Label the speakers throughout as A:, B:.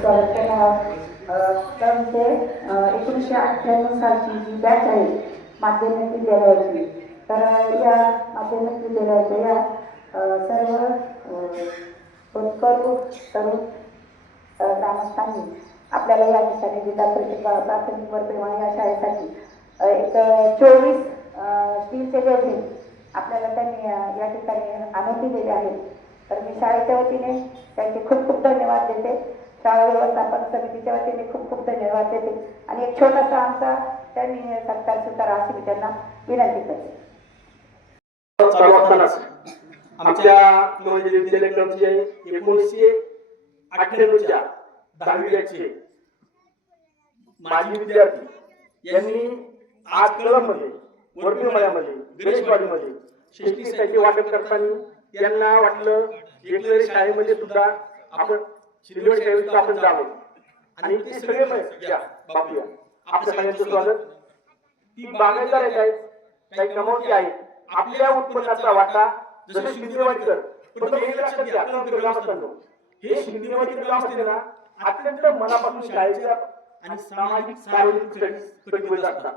A: स्वागत करणार तर ते एकोणीसशे अठ्ठ्याण्णव सालची जी बॅच आहे माध्यमिक विद्यालयाची तर या माध्यमिक विद्यालयाच्या या सर्व अ, तरुण ग्रामस्थांनी आपल्याला या ठिकाणी जिल्हा परिषद प्राथमिक वर्ग या शाळेसाठी एक चोवीस स्टीलचे वेगळे आपल्याला त्यांनी या ठिकाणी आणून दिलेले आहेत. तर मी शाळेच्या वतीने त्यांचे खूप खूप धन्यवाद देते. शाळा व्यवस्थापन समितीच्या वतीने खूप खूप धन्यवाद देते. आणि एक छोटासा आमचा त्यांनी सत्कार सुद्धा अशी मी त्यांना विनंती करते.
B: आमच्या विद्यालय क्रमचे एकोणीसशे अठ्ठ्याण्णवच्या दहावीचे माजी विद्यार्थी यांनी आज कळममध्ये वर्गणी मळ्यामध्ये गणेशवाडीमध्ये शेती साहित्य वाटप करताना त्यांना वाटलं एकलरी शाळेमध्ये सुद्धा आपण शिल्लक शाळेत आपण जावं आणि ते सगळे बापूया. आपल्या सगळ्यांचं स्वागत. ती बागायतदार आहेत आहेत, काही कमावती आहेत आपल्या उत्पन्नाचा वाटा जसं शिंदेवाडीकर पण हे लक्षात घ्या. हे शिंदेवाडीकर ग्राम असते ना अत्यंत मनापासून शाळेच्या आणि सामाजिक सार्वजनिक असतात.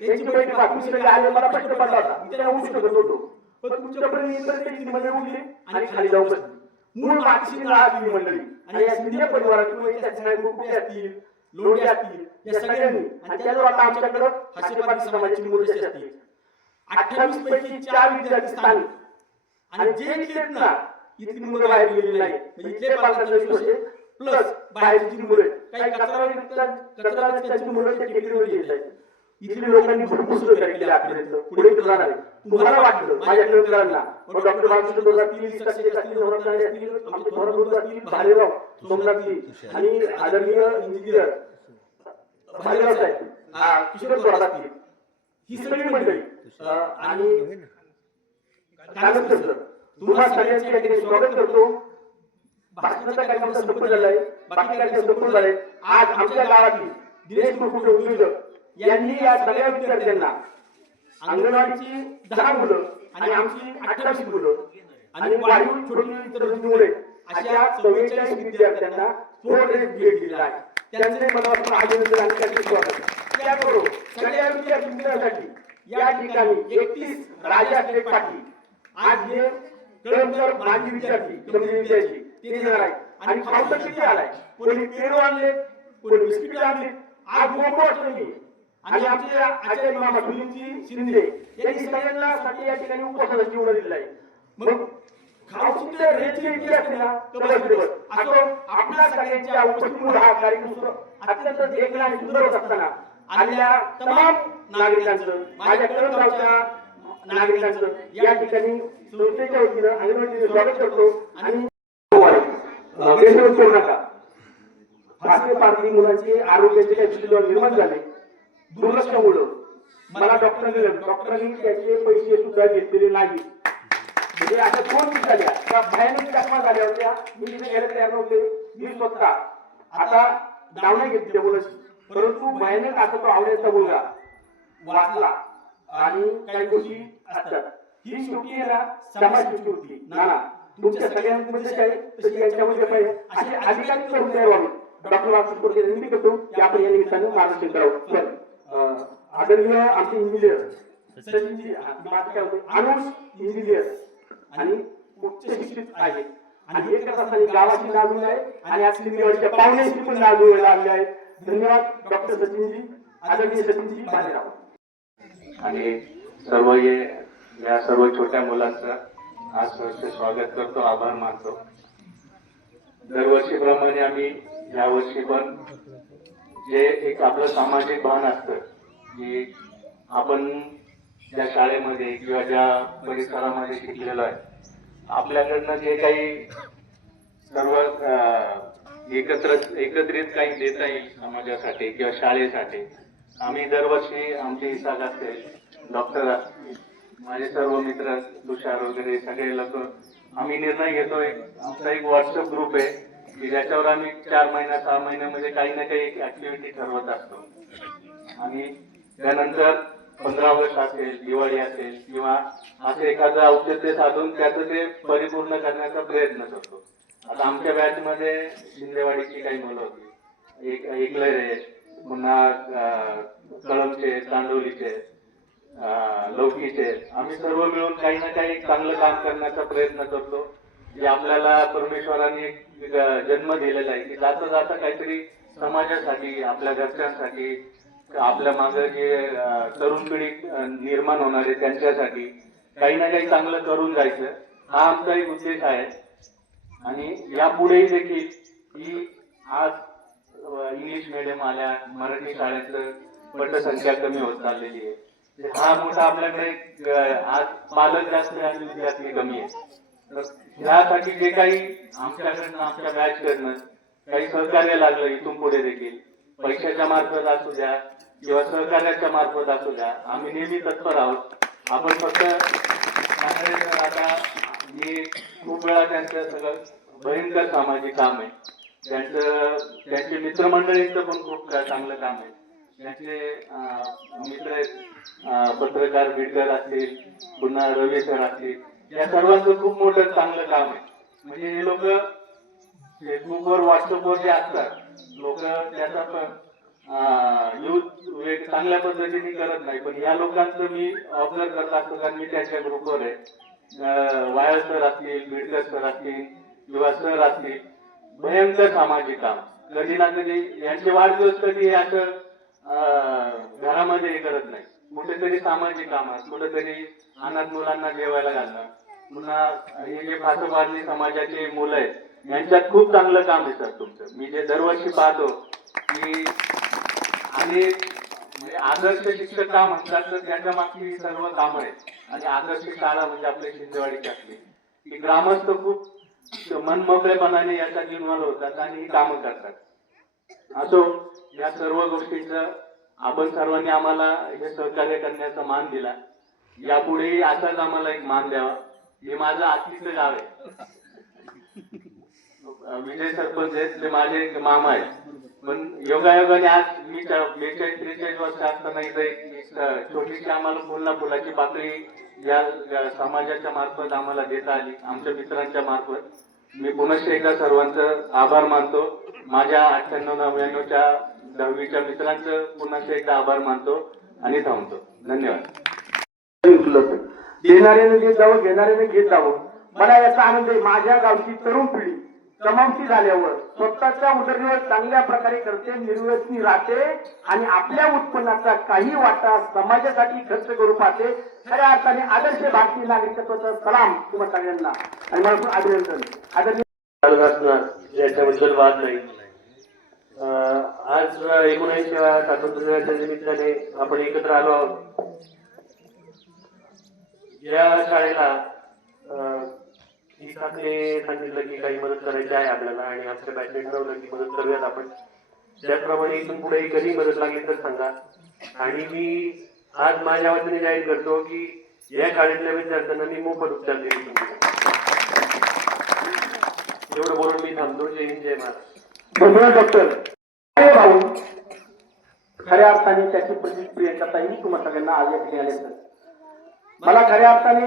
B: त्यांची पहिली बातमी सगळी आली मला प्रश्न पडला होता. मी त्यांना करत होतो. पण तुमच्याकडे मंडळी उठली आणि खाली बसली मूळ मातीशी राहतील मंडळी आणि या शिंदे परिवारातून त्यांच्या बायको कुठे असतील लोणी असतील या सगळ्यांनी. आणि त्यावर आता आमच्याकडं हसीबादी समाजाची जशी असतील अठ्ठावीस पैकी चार विद्यार्थी स्थानिक. आणि जे इथले ना इथली मुलं बाहेर गेलेली नाही म्हणजे इथले पालकांचा प्लस बाहेरची मुलं. काही कचरा कचरा त्यांची मुलं टेकडीवर येत आहेत. इथली लोकांनी भरपूर सुविधा केल्या आपल्याला पुढे जाणार आहे तुम्हाला वाटलं माझ्या कळकरांना डॉक्टर बाबासाहेब असतील सोमनाथ राणे असतील आमचे लोक असतील भालेराव सोमनाथजी आणि आदरणीय इंजिनियर. भालेराव साहेब. हा, किशोर ही सगळी मंडळी. आणि त्यानंतर तुम्हा सगळ्यांचे या ठिकाणी स्वागत करतो. भाषणाचा कार्यक्रम संपन्न झालाय? बाकी कार्यक्रम संपन्न झालाय? आज आमच्या गावातील दिनेश कुरकुटे उद्योजक. यांनी या सगळ्या विद्यार्थ्यांना अंगणवाडीची दहा मुलं आणि आमची अठराशे मुलं आणि वाढीव छोटी मुले अशा चव्वेचाळीस विद्यार्थ्यांना ड्रेस भेट दिलेला आहे. त्यांचे मनापासून अभिनंदन आणि त्यांचे स्वागत. त्याबरोबर सगळ्या विद्यार्थी मित्रांसाठी या ठिकाणी एकतीस राजा पाटील आज जे कळमकर माजी विद्यार्थी कमी विद्यार्थी ते देणार आहे आणि खाऊचं किती आलाय. कोणी पेरू आणले कोणी बिस्किट आणले. आज गोकुळाष्टमी आणि आमचे आचार्य मामा सुनीलजी शिंदे यांनी सगळ्यांना साठी या ठिकाणी उपोषणाची निवड दिलेली आहे. मग खाऊची जर रेटची रेटची असते ना तर बस दिवस असो आपल्या सगळ्यांच्या उपस्थितीमुळे हा कार्यक्रम सुरू अत्यंत देखणा आणि सुंदर होत असताना आलेल्या तमाम नागरिकांचं माझ्या नागरिकांचं या ठिकाणी संस्थेच्या वतीनं अंगणवाडीचं स्वागत करतो आणि व्यसन करू नका. भारतीय पारधी मुलांचे आरोग्याचे काही निर्माण झाले. दुर्लक्षामुळं मला डॉक्टरांनी डॉक्टरांनी त्याचे पैसे सुद्धा घेतलेले नाही म्हणजे आता दोन दिवस झाल्या त्या भयानक जखमा झाल्या होत्या मी तिथे गेले तयार नव्हते. मी स्वतः. आता नाव नाही घेतले मुलाची. परंतु भयानक आता तो आवडण्याचा मुलगा वाचला. आणि काही गोष्टी असतात. ही शेवटी आहे ना समाज होती. नाना तुमच्या सगळ्यांमध्ये आहे तशी यांच्यामध्ये पाहिजे असे अधिकारी करून व्हावे डॉक्टर विनंती करतो. की आपण या निमित्तानं मार्गदर्शन करावं. आदरणीय आमचे इंजिनियर सचिनजी माझं काय होतं अनुष इंजिनियर आणि उच्च शिक्षित आहे. आणि हे कसं असताना गावाची नागू आहे आणि आज सिंधीवाडीच्या पाहुण्याची पण नागू लागले आहेत धन्यवाद डॉक्टर सचिनजी. आदरणीय सचिनजी बाजीराव
C: आणि सर्व हे या सर्व छोट्या मुलांचं आज सहर्ष स्वागत करतो आभार मानतो. दरवर्षीप्रमाणे आम्ही यावर्षी पण जे एक आपलं सामाजिक भान असतं की आपण ज्या शाळेमध्ये किंवा ज्या परिसरामध्ये शिकलेलो आहे आपल्याकडनं जे काही सर्व एकत्र एकत्रित काही देता येईल समाजासाठी किंवा शाळेसाठी आम्ही दरवर्षी आमचे इसाक असेल डॉक्टर असतील माझे सर्व मित्र तुषार वगैरे सगळे लोक आम्ही निर्णय घेतोय. आमचा एक व्हॉट्सअप ग्रुप आहे. की ज्याच्यावर आम्ही चार महिन्या सहा महिन्यामध्ये काही ना काही ऍक्टिव्हिटी ठरवत असतो. आणि त्यानंतर पंधरा ऑगस्ट असेल दिवाळी असेल किंवा असं एखादं औषध साधून त्याचं ते परिपूर्ण करण्याचा प्रयत्न करतो. आता आमच्या बॅच मध्ये शिंदेवाडीची काही मुलं होती. एक एकलरे पुन्हा कळमचे तांडोलीचे लौकीचे. आम्ही सर्व मिळून काही ना काही चांगलं काम करण्याचा प्रयत्न करतो. जे आपल्याला परमेश्वराने जन्म दिलेला आहे की जाता जाता काहीतरी समाजासाठी आपल्या घरच्यांसाठी आपल्या मागे जे तरुण पिढी निर्माण होणार आहे त्यांच्यासाठी काही ना काही चांगलं करून जायचं. हा आमचा एक उद्देश आहे. आणि यापुढेही देखील ही आज इंग्लिश मिडियम आल्या मराठी शाळेचं पटसंख्या कमी होत चाललेली आहे. हा मोठा आपल्याकडे आज पालक जास्त आणि विद्यार्थी कमी आहे. यासाठी जे काही आमच्याकडनं आमच्या बॅच कडनं काही सहकार्य लागलं इथून पुढे देखील. पैशाच्या मार्फत असू द्या किंवा सहकार्याच्या मार्फत असू द्या आम्ही नेहमी तत्पर आहोत. आपण फक्त आता मी खूप वेळा त्यांचं सगळं भयंकर सामाजिक काम आहे. त्यांचं त्यांचे मित्रमंडळीचं पण खूप चांगलं काम आहे. त्यांचे मित्र पत्रकार बिडकर असतील पुन्हा रवी सर असतील. या सर्वांचं खूप मोठं चांगलं काम आहे. म्हणजे हे लोक फेसबुकवर व्हॉट्सअपवर जे असतात लोक त्याचा यूज एक चांगल्या पद्धतीने करत नाही. पण या लोकांचं मी ऑब्झर्व करत असतो कारण मी त्यांच्या ग्रुपवर आहे. वायर सर असतील बिडकर सर असतील किंवा सर असतील भयंकर सामाजिक काम. कधी ना कधी यांचे वाढदिवस कधी हे असं घरामध्ये हे करत नाही. कुठेतरी सामाजिक कामात कुठेतरी अनाथ मुलांना जेवायला घालणं. पुन्हा हे जे भातोबाजी समाजाचे मुलं आहेत यांच्यात खूप चांगलं काम आहे सर तुमचं. मी जे दरवर्षी पाहतो की आणि म्हणजे आदर्श शिक्षक का म्हणतात तर त्यांच्या मागची सर्व कामं आहेत. आणि आदर्श शाळा म्हणजे आपल्या शिंदेवाडीची असली की ग्रामस्थ खूप मनमोकळेपणाने याचा निर्माण होतात आणि ही कामं करतात. असो या सर्व गोष्टींचं आपण सर्वांनी आम्हाला हे सहकार्य करण्याचा मान दिला. यापुढेही असाच आम्हाला एक मान द्यावा. हे माझं आत्तीचं गाव आहे. विजय सरपंच आहेत ते माझे एक मामा आहेत. पण योगायोगाने आज मी बेचाळीस त्रेचाळीस वर्ष असताना इथं एक एक छोटीशी आम्हाला फुलना फुलाची पातळी या या समाजाच्या मार्फत आम्हाला देता आली आमच्या मित्रांच्या मार्फत. मी पुनश्च एकदा सर्वांचं आभार मानतो. माझ्या अठ्ठ्याण्णव नव्याण्णवच्या दहावीच्या मित्रांचं पुन्हा एकदा आभार मानतो आणि थांबतो. धन्यवाद.
B: उचलत देणाऱ्याने देत जावं घेणाऱ्याने घेत जावं. मला याचा आनंद आहे. माझ्या गावची तरुण पिढी कमावती झाल्यावर स्वतःच्या उदरनिर्वाह चांगल्या प्रकारे करते निर्व्यसनी राहते आणि आपल्या उत्पन्नाचा काही वाटा समाजासाठी खर्च करू पाहते. खऱ्या अर्थाने आदर्श भारतीय नागरिकत्वाचा सलाम तुम्हा सगळ्यांना. आणि मला पण अभिनंदन. आदरणीय
D: याच्याबद्दल वाद नाही. आज एकोणऐंशीव्या स्वातंत्र्याच्या निमित्ताने आपण एकत्र आलो आहोत. या शाळेला अं, सांगितलं की काही मदत करायची आहे आपल्याला आणि आमच्या बॅचने लावलं की मदत करूयात आपण. त्याप्रमाणे इथून पुढे कधी मदत लागली तर सांगा. आणि मी आज माझ्या वतीने जाहीर करतो की या शाळेतल्या विद्यार्थ्यांना मी मोफत उपचार देईल एवढं बोलून मी थांबतो जय हिंद जय महाराज
B: धन्यवाद डॉक्टर. भाऊ खऱ्या अर्थाने त्याची प्रतिक्रिया ही तुम्हाला सगळ्यांना आज या ठिकाणी सर. मला खऱ्या अर्थाने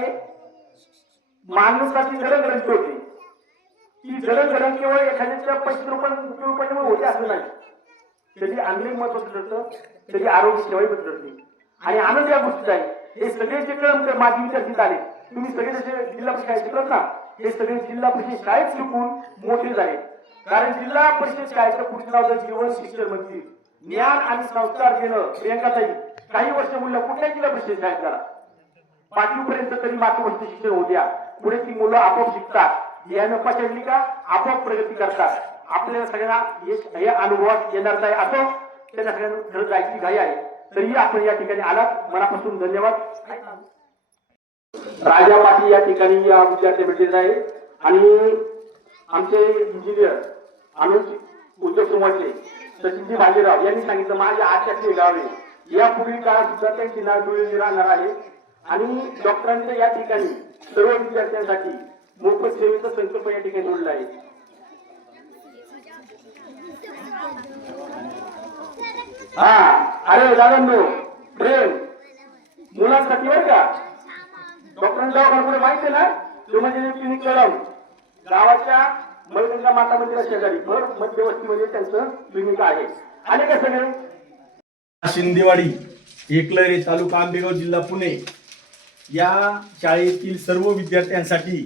B: माणसाची जडणघडण होती. ती जडणघडण केवळ एखाद्याच्या पैसे रुपये रुपयामुळे होते असं नाही. त्याची आणले महत्वाचं ठरतं त्याची आरोग्य सेवाही बदलत आणि आनंद या गोष्टीचा आहे. हे सगळे जे कळम माझी विद्यार्थी आले तुम्ही सगळे जसे जिल्हा परिषद शाळेत शिकत ना हे सगळे जिल्हा परिषद शाळेत शिकून मोठे झाले. कारण जिल्हा परिषद शाळेचं पुढचं नाव जीवन शिक्षण मंत्री ज्ञान आणि संस्कार देणं प्रियंकाताई काही वर्ष मुलं कुठल्या जिल्हा परिषद शाळेत करा पाचवी पर्यंत तरी मातृभाषेचे शिक्षण होऊ द्या. पुढे ती मुलं आपोआप शिकतात. या नफा चढली का आपोआप प्रगती करतात. आपल्याला सगळ्यांना यश हे अनुभवात येणार नाही असो त्यांना सगळ्यांना खरं जायची घाई आहे. तरीही आपण या ठिकाणी आलात. मनापासून धन्यवाद. राजा पाटील या ठिकाणी या विद्यार्थी भेटलेले आहे. आणि आमचे इंजिनियर अनुज उद्योग समजले सचिनजी भालेराव यांनी सांगितलं माझ्या आशाचे गावे या पुढील काळात सुद्धा त्यांची नाव जुळलेली राहणार आहे. आणि डॉक्टरांच्या या ठिकाणी सर्व विद्यार्थ्यांसाठी मोफत सेवेचा संकल्प या ठिकाणी जोडला आहे. हा अरे दादांनो प्रेम. मुलांसाठी बरं का? डॉक्टरांच्या दवाखान्यापुढे माहिती आहे ना? ते म्हणजे क्लिनिक कळवून गावाच्या मलगंगा माता मंदिरा शेजारी भर मध्यवस्तीमध्ये त्यांचं क्लिनिक आहे. आले का सगळे
E: शिंदेवाडी एकलरे तालुका आंबेगाव जिल्हा पुणे. या शाळेतील सर्व विद्यार्थ्यांसाठी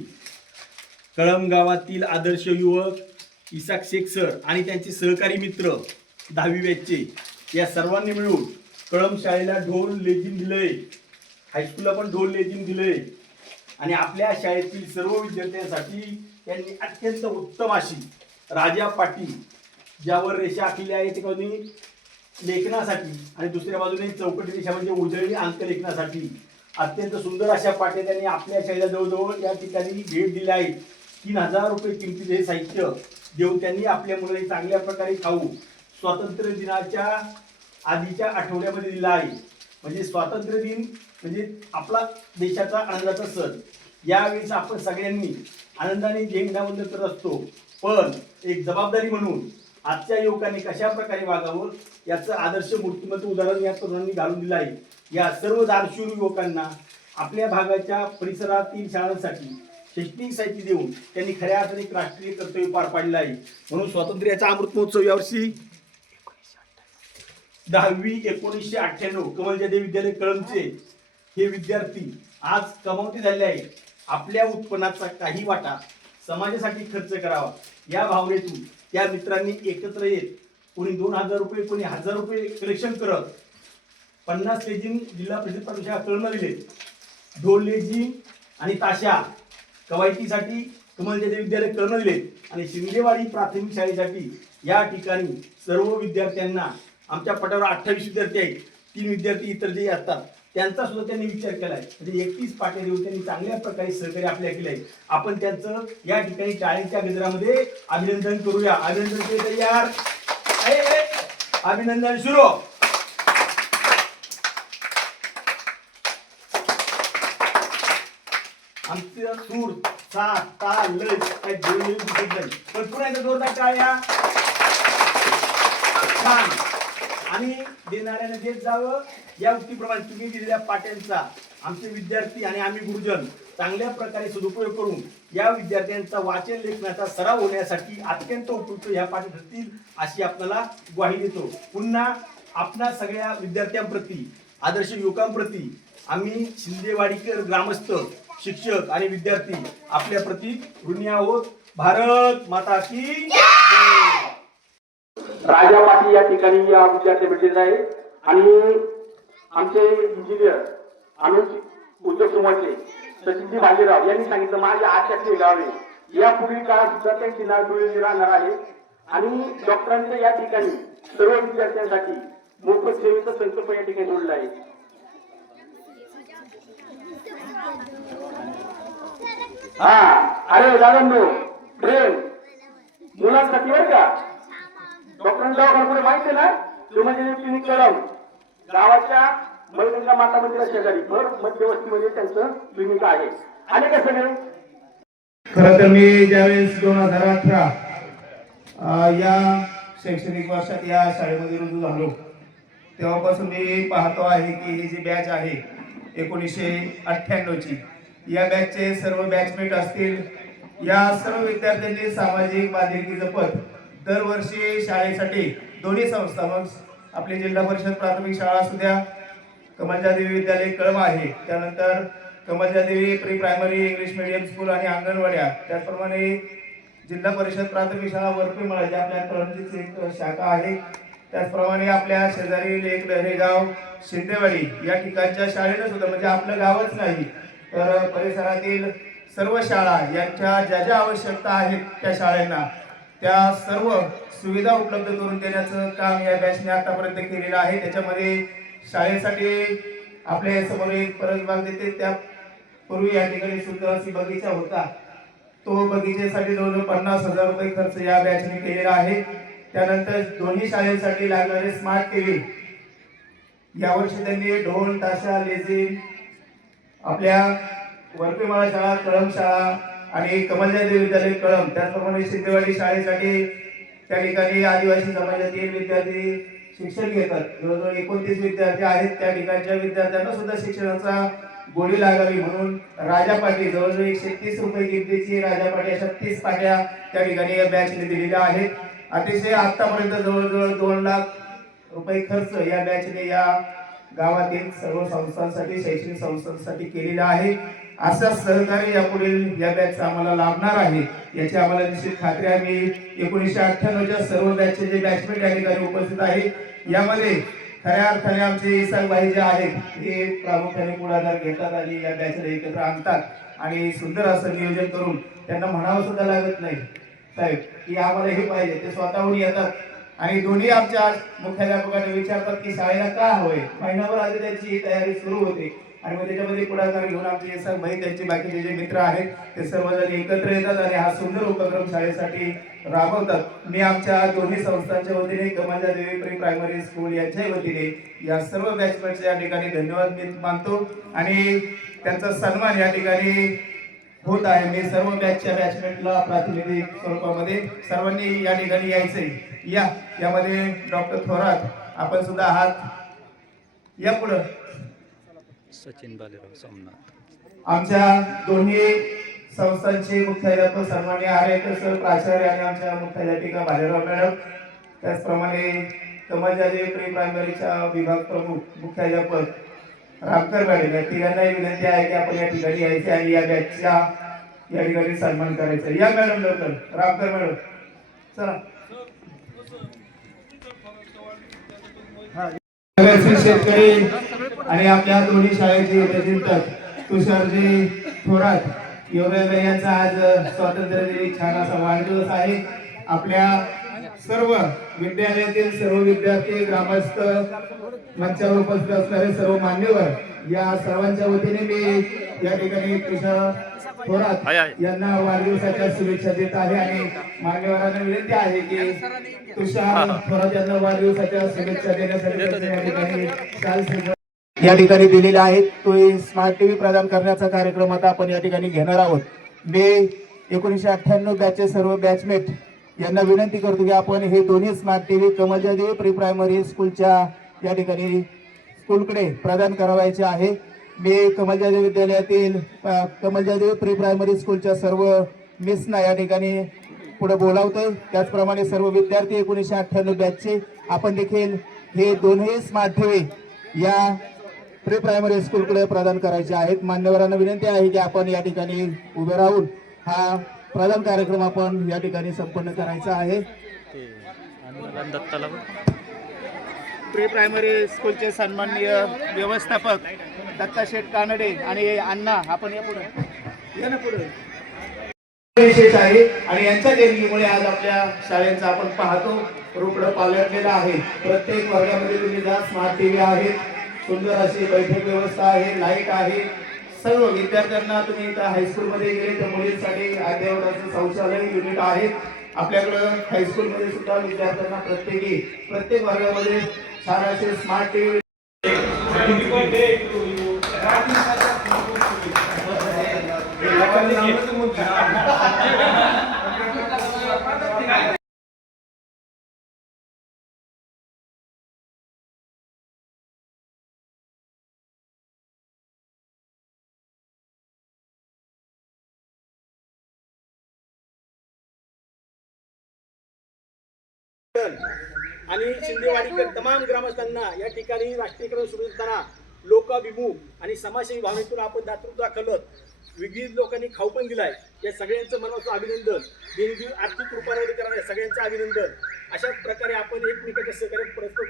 E: कळम गावातील आदर्श युवक इसाक शेख सर आणि त्यांचे सहकारी मित्र दहावी बॅचचे या सर्वांनी मिळून कळम शाळेला ढोल लेझिम दिलंय. हायस्कूलला पण ढोल लेझिम दिलंय. आणि आपल्या शाळेतील सर्व विद्यार्थ्यांसाठी त्यांनी अत्यंत उत्तम अशी राजा पाटील ज्यावर रेषा आखलेल्या आहेत कोणी लेखनासाठी आणि दुसऱ्या बाजूने चौकटी रेषा म्हणजे उजळणी अंक लेखनासाठी अत्यंत सुंदर अशा पाट्या त्यांनी आपल्या शाळेला जवळजवळ या ठिकाणी भेट दिली आहे तीन हजार रुपये किमतीचे हे साहित्य देऊन त्यांनी आपल्या मुलांनी चांगल्या प्रकारे खाऊ स्वातंत्र्य दिनाच्या आधीच्या आठवड्यामध्ये दिला आहे. म्हणजे स्वातंत्र्य दिन म्हणजे आपला देशाचा आनंदाचा सण. यावेळेस आपण सगळ्यांनी आनंदाने झेंडावंदन करत असतो. पण एक जबाबदारी म्हणून आजच्या युवकांनी कशा प्रकारे वागावं याचं आदर्श मूर्तिमत्व उदाहरण या तरुणांनी घालून दिलं आहे. या सर्व दानशूर युवकांना आपल्या भागाच्या परिसरातील शाळांसाठी शैक्षणिक साहित्य देऊन त्यांनी खऱ्या अर्थाने एक राष्ट्रीय कर्तव्य पार पाडलं आहे. म्हणून स्वातंत्र्याचा अमृत महोत्सव यावर्षी दहावी एकोणीसशे अठ्ठ्याण्णव कमलजादे विद्यालय कळमचे हे विद्यार्थी आज कमावते झाले आहे आपल्या उत्पन्नाचा काही वाटा समाजासाठी खर्च करावा. या भावनेतून त्या मित्रांनी एकत्र येत कोणी दोन हजार रुपये कोणी हजार रुपये कलेक्शन करत पन्नास लेझिम जिल्हा परिषद प्राथमिक शाळा दिले ढोल लेझिम आणि ताशा कवायतीसाठी कमलजादे विद्यालय कळणं दिले आणि शिंदेवाडी प्राथमिक शाळेसाठी या ठिकाणी सर्व विद्यार्थ्यांना आमच्या पटावर अठ्ठावीस विद्यार्थी आहेत. तीन विद्यार्थी इतर जे असतात त्यांचा सुद्धा त्यांनी विचार केला आहे म्हणजे एकतीस पाट्या देऊन त्यांनी चांगल्या प्रकारे सहकार्य आपल्या केलं आहे आपण त्यांचं या ठिकाणी टाळ्यांच्या गजरामध्ये अभिनंदन करूया. अभिनंदन केले तर यार. अभिनंदन सुरू. आमचं सूर सा ताल लज काय जोडलेली दिसत नाही. पण पुन्हा एकदा जोरदार टाळ्या. छान. आणि देणाऱ्याने देत जावं या उक्तीप्रमाणे तुम्ही दिलेल्या पाट्यांचा आमचे विद्यार्थी आणि आम्ही गुरुजन चांगल्या प्रकारे सदुपयोग करून या विद्यार्थ्यांचा वाचन लेखनाचा सराव होण्यासाठी अत्यंत उपयुक्त ह्या पाठी ठरतील अशी आपल्याला ग्वाही देतो. पुन्हा आपणा सगळ्या विद्यार्थ्यांप्रती आदर्श युवकांप्रती आम्ही शिंदेवाडीकर ग्रामस्थ शिक्षक आणि विद्यार्थी आपल्या प्रती ऋणी आहोत भारत माता की
B: राजा पाटील या ठिकाणी या विद्यार्थी भेटलेले आहे आणि आमचे इंजिनियर अनुज उद्योग समजले सचिनजी भालेराव यांनी सांगितलं माझ्या आशातले गावे या पुढील काळात सुद्धा त्यांची नाव राहणार आहे आणि डॉक्टरांच्या या ठिकाणी सर्व विद्यार्थ्यांसाठी मोफत सेवेचा संकल्प या ठिकाणी जोडला आहे. हा अरे दादांनो प्रेम. मुलांसाठी आहे का? डॉक्टरांच्या दवाखान्यापुढे माहिती आहे ना? ते क्लिनिक कळवून गावाच्या मलगंगा माता मंदिरा शेजारी भर मध्यवस्तीमध्ये त्यांचं क्लिनिक आहे. आले का सगळे
F: खरं तर मी ज्यावेळेस दोन हजार अठरा या शैक्षणिक वर्षात या शाळेमध्ये रुजू झालो तेव्हापासून मी पाहतो आहे की ही जी बॅच आहे एकोणीसशे अठ्ठ्याण्णवची या बॅचचे सर्व बॅचमेट असतील. या सर्व विद्यार्थ्यांनी सामाजिक बांधिलकी जपत दरवर्षी शाळेसाठी दोन्ही संस्था मग आपली जिल्हा परिषद प्राथमिक शाळा असू द्या कमलजादेवी विद्यालय कळम आहे. त्यानंतर Kamalajadevi pre primary English medium school आणि अंगणवाड्या. त्याचप्रमाणे जिल्हा परिषद प्राथमिक शाळा वरपीमळा जी आपल्या कळमचीच एक शाखा आहे. त्याचप्रमाणे आपल्या शेजारी एक लहरेगाव शिंदेवाडी या ठिकाणच्या शाळेनं सुद्धा म्हणजे आपलं गावच नाही तर परिसरातील सर्व शाळा यांच्या ज्या ज्या आवश्यकता आहेत त्या शाळांना त्या सर्व सुविधा उपलब्ध करून देण्याचं काम या बॅचने आतापर्यंत केलेलं आहे. त्याच्यामध्ये शाळेसाठी आपल्यासमोर एक परसबाग देते. त्या पूर्वी या ठिकाणी सुंदर अशी बगीचा होता. तो बगीचेसाठी जवळजवळ पन्नास हजार रुपये खर्च या बॅचने केलेला आहे. त्यानंतर दोन्ही शाळेसाठी लागणारे स्मार्ट टीव्ही यावर्षी त्यांनी ढोल ताशा लेझिम आपल्या वरपेमाळा शाळा कळम शाळा आणि कमलजादेवी विद्यालय कळम त्याचप्रमाणे सिद्धेवाडी शाळेसाठी त्या ठिकाणी आदिवासी समाजातील विद्यार्थी शिक्षण घेतात. जवळजवळ एकोणतीस विद्यार्थी आहेत. त्या ठिकाणच्या विद्यार्थ्यांना सुद्धा शिक्षणाचा गोडी लागावी म्हणून राजा पाटी जवळजवळ एकशे तीस रुपये किमतीची राजा पाटी अशा तीस पाट्या त्या ठिकाणी या बॅचने दिलेल्या आहेत. अतिशय आतापर्यंत जवळजवळ दोन लाख रुपये खर्च या बॅचने या गावातील सर्व संस्थांसाठी शैक्षणिक संस्थांसाठी केलेला आहे. असा सहकार्य यापुढील या बॅचचा आम्हाला लाभणार आहे. याची आम्हाला निश्चित खात्री आहे. मी एकोणीसशे अठ्ठ्याण्णवच्या सर्व बॅचचे जे बॅचमेंट या ठिकाणी उपस्थित आहे यामध्ये खऱ्या अर्थाने आमचे इसाक भाई जे आहेत हे प्रामुख्याने पुढाकार घेतात आणि या बॅचला एकत्र आणतात. आणि सुंदर असं नियोजन करून त्यांना म्हणावं सुद्धा लागत नाही. साहेब की आम्हाला हे पाहिजे. ते स्वतःहून येतात. आणि दोन्ही आमच्या मुख्याध्यापकांना विचारतात की शाळेला का हवंय? महिनाभर आधी त्यांची तयारी सुरू होते. आणि मग त्याच्यामध्ये पुढाकार घेऊन आमचे सर भाई त्यांचे बाकीचे जे मित्र आहेत ते सर्वजण एकत्र येतात आणि हा सुंदर उपक्रम शाळेसाठी राबवतात. मी आमच्या दोन्ही संस्थांच्या वतीने कमांजा देवी प्री प्रायमरी स्कूल यांच्याही वतीने या सर्व बॅचमेटचे या ठिकाणी धन्यवाद मी मानतो. आणि त्यांचा सन्मान या ठिकाणी होत आहे. मी सर्व बॅचच्या बॅचमेटला प्रातिनिधिक स्वरूपामध्ये सर्वांनी या ठिकाणी यायचंय. या. यामध्ये डॉक्टर थोरात आपण सुद्धा आहात. या पुढं.
G: सचिन बालेराव सोमनाथ.
F: आमच्या दोन्ही संस्थांचे मुख्याध्यापक सन्मान्य आर्यकर सर प्राचार्य आणि आमच्या मुख्याध्यापिका भालेराव मॅडम. त्याचप्रमाणे कमाजादेवी प्री प्रायमरीच्या विभाग प्रमुख मुख्याध्यापक रामकर मॅडम. या तिघांनाही विनंती आहे की आपण या ठिकाणी यायचे आणि या बॅचच्या या ठिकाणी सन्मान करायचा. या मॅडम लवकर. रामकर मॅडम. चला. शेतकरी आणि आपल्या दोन्ही शाळेचे चिंतक तुषारजी थोरात योगेंद्र यांचा आज स्वातंत्र्य दिनी छान असा वाढदिवस आहे. आपल्या सर्व विद्यालयातील सर्व विद्यार्थी ग्रामस्थ मंचावर उपस्थित असणारे सर्व मान्यवर या सर्वांच्या वतीने मी या ठिकाणी तुषार थोरात यांना वाढदिवसाच्या शुभेच्छा देत आहे आणि मान्यवरांना विनंती आहे की तुषार थोरात यांना वाढदिवसाच्या शुभेच्छा देण्यासाठी या ठिकाणी शाल श्रीफळ या ठिकाणी दिलेला आहे तो स्मार्ट टीव्ही प्रदान करण्याचा कार्यक्रम आता आपण या ठिकाणी घेणार आहोत. मी एकोणीसशे अठ्ठ्याण्णव बॅचचे सर्व बॅचमेट यांना विनंती करतो की आपण हे दोन्ही smart TV Kamaljadevi pre primary स्कूलच्या या ठिकाणी स्कूलकडे प्रदान करावायचे आहे. मी कमलजादेवी विद्यालयातील कमल कमलजादेवी प्री प्रायमरी स्कूलच्या सर्व मिसना या ठिकाणी पुढे बोलावतोय. त्याचप्रमाणे सर्व विद्यार्थी एकोणीसशे अठ्ठ्याण्णव बॅचचे आपण देखील हे दोन्ही स्मार्ट टीव्ही या प्री प्रायमरी स्कूलकडे प्रदान करायचे आहेत. मान्यवरांना विनंती आहे की आपण या ठिकाणी उभे राहून हा प्रदान कार्यक्रम आपण या ठिकाणी संपन्न करायचा आहे. प्री प्रायमरी स्कूलचे सन्माननीय व्यवस्थापक दत्ता शेठ कानडे आणि अण्णा आपण या पुढे. या ना पुढे. विशेष आहे आणि यांच्या देणगीमुळे आज आपल्या शाळेचा आपण पाहतो रोकडं पालटलेलं आहे. प्रत्येक वर्गामध्ये तुम्ही जा स्मार्ट टीव्ही आहे सुंदर अशी बैठक व्यवस्था आहे लाइट आहे. सर्व विद्यार्थ्यांना तुम्ही इथं हायस्कूलमध्ये गेले तर मुलींसाठी अद्ययावताचं शौचालय युनिट आहे. आपल्याकडं हायस्कूलमध्ये सुद्धा विद्यार्थ्यांना प्रत्येकी प्रत्येक वर्गामध्ये छान असे स्मार्ट टीव्ही
B: आणि शिंदेवाडीकर तमाम ग्रामस्थांना या ठिकाणी राष्ट्रीयकरण सुरू असताना लोकाभिमुख आणि समाजसेवी भावनेतून आपण दातृत्व दाखवलं. विविध लोकांनी खाऊ पण दिलाय. या सगळ्यांचं मनाचं अभिनंदन. देणगी आर्थिक रूपाने करणाऱ्या सगळ्यांचं अभिनंदन. अशाच प्रकारे आपण एकमेकांच्या सहकार्य परस्पर